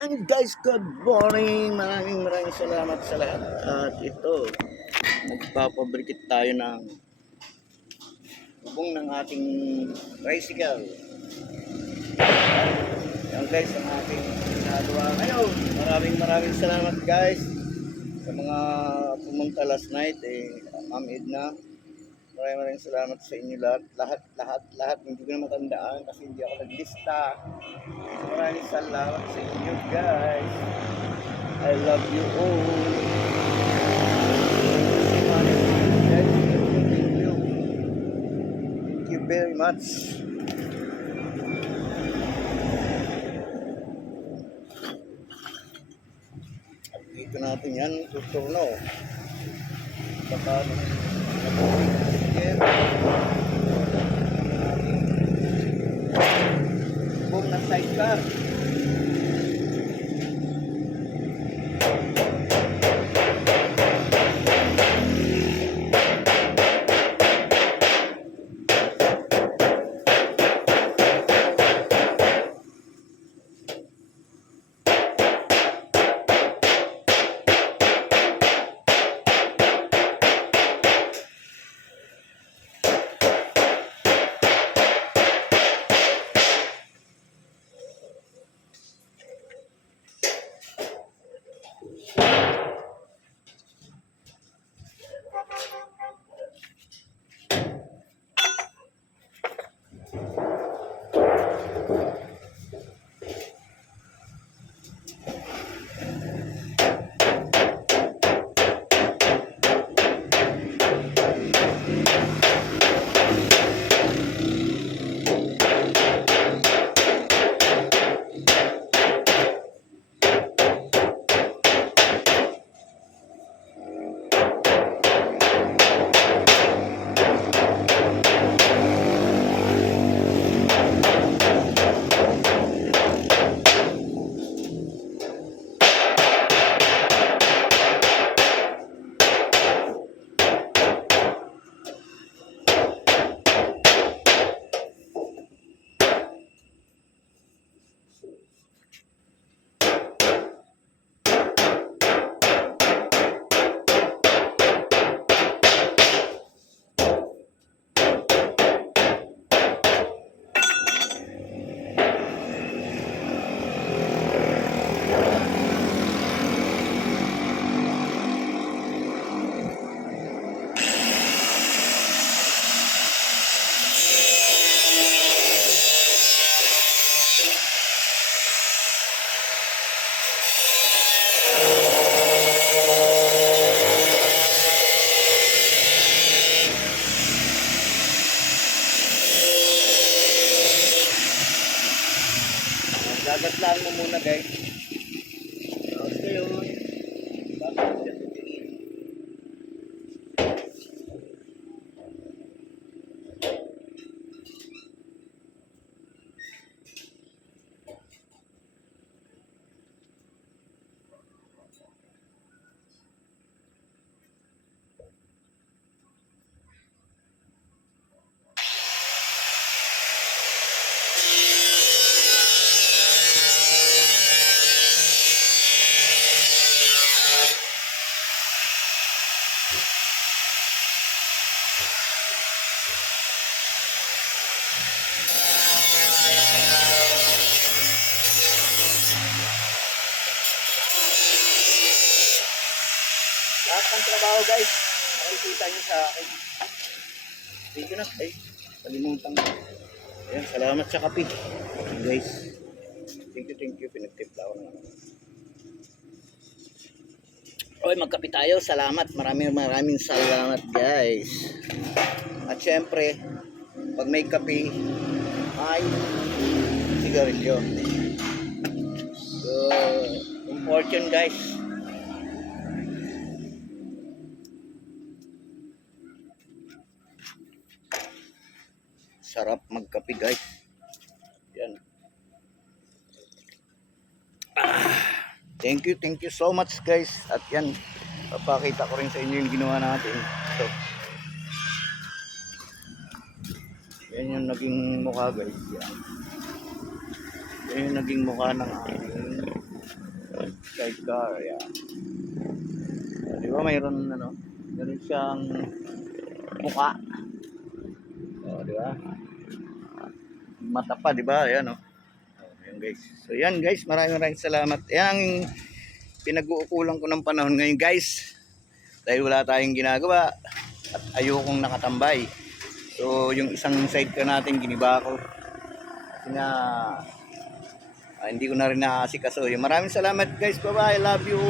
And guys, good morning! Maraming maraming salamat sa lahat. At ito, nagpapabrikit tayo ng bubong ng ating tricycle. Yan guys, ang ating ginagawa ngayon. Maraming maraming salamat guys sa mga pumunta last night. Eh, Ma'am Edna, maraming maraming salamat sa inyo lahat. Lahat, lahat, lahat. Hindi ko na matandaan kasi hindi ako naglista. Maraming salamat sa inyo guys. I love you all. Very much. At dito natin yan, tuturno. Baka Boom ng sidecar. Gagatlaan mo muna guys. Ng trabaho guys, makikita nyo sa akin. You na. Ay, kalimutan ko. Ayan, salamat sa kape. Guys, thank you, thank you. Pinagtipla ko naman. Oy, magkape tayo. Salamat. Maraming maraming salamat guys. At syempre, pag may kape, ay sigarilyo. So, important guys. Sarap magkape guys. Yan. Ah, thank you, thank you so much guys. At yan, papakita ko rin sa inyo yung ginawa natin. So, yan yung naging mukha guys. Yan. Yan yung naging mukha ng ating sidecar. Yan. So, di ba mayroon ano? Meron siyang muka. So, di ba? Mata pa, di ba? Ayan, oh. Oh, Ayan, guys. So, yan, guys. Maraming maraming salamat. Yan ang pinag-uukulan ko ng panahon ngayon, guys. Dahil wala tayong ginagawa at ayokong nakatambay. So, yung isang side ka natin, giniba ko. Kasi nga, ah, hindi ko na rin nakasikaso. Maraming salamat, guys. Bye-bye. Love you.